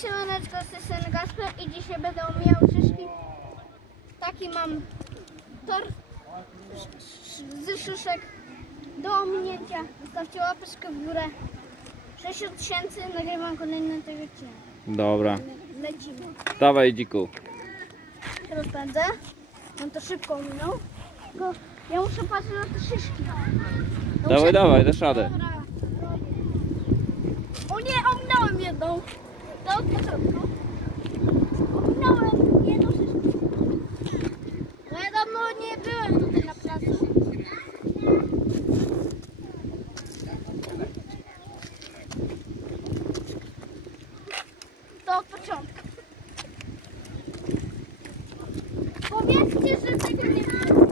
siemaneczko, z strony Gasper i dzisiaj będę omijał szyszki. Taki mam tor z szyszek do ominięcia. Zostawcie łapeczkę w górę. 60 tysięcy, nagrywam kolejny tego odcinek. Dobra, Lecimy. dawaj dziku. Teraz. On to szybko ominął. Tylko ja muszę patrzeć na te szyszki. Ja Dawaj, muszę... dawaj, dasz radę. Dobra. O nie, ominąłem jedną. Że tego nie było.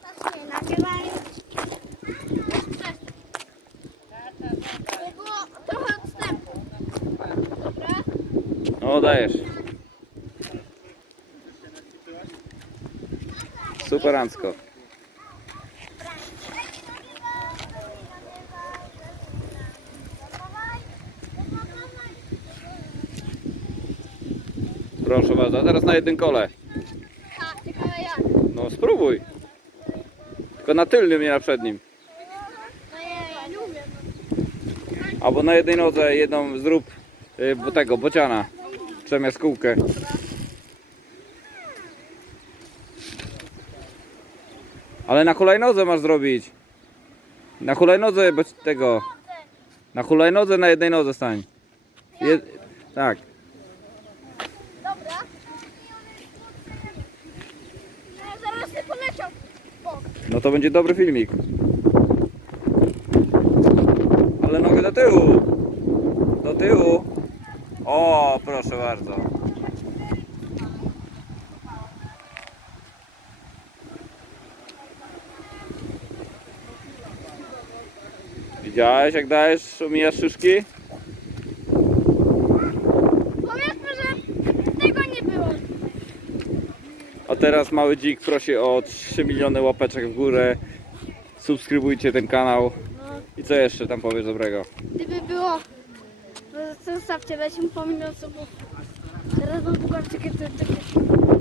Znaczy, nagrywali. Jeszcze. No dajesz. Superancko. Proszę bardzo, teraz na jednym kole. No spróbuj. Tylko na tylnym, nie na przednim. Albo na jednej nodze jedną zrób y, bo tego, bociana. Przemiast kółkę. Ale na hulajnodze masz zrobić. Na hulajnodze bo tego. Na hulajnodze na jednej nodze stań. Je, tak. Dobra. Zaraz się poleciał. No to będzie dobry filmik. Ale nogę do tyłu. Do tyłu. O, proszę bardzo. Widziałeś jak dajesz, umijasz szyszki? Powiedzmy, że tego nie było. A teraz mały dzik prosi o 3 miliony łapeczek w górę. Subskrybujcie ten kanał. No, I co jeszcze tam powiesz dobrego? gdyby było, zostawcie, weźmy po milion subów. Teraz wam pokażę takie, takie,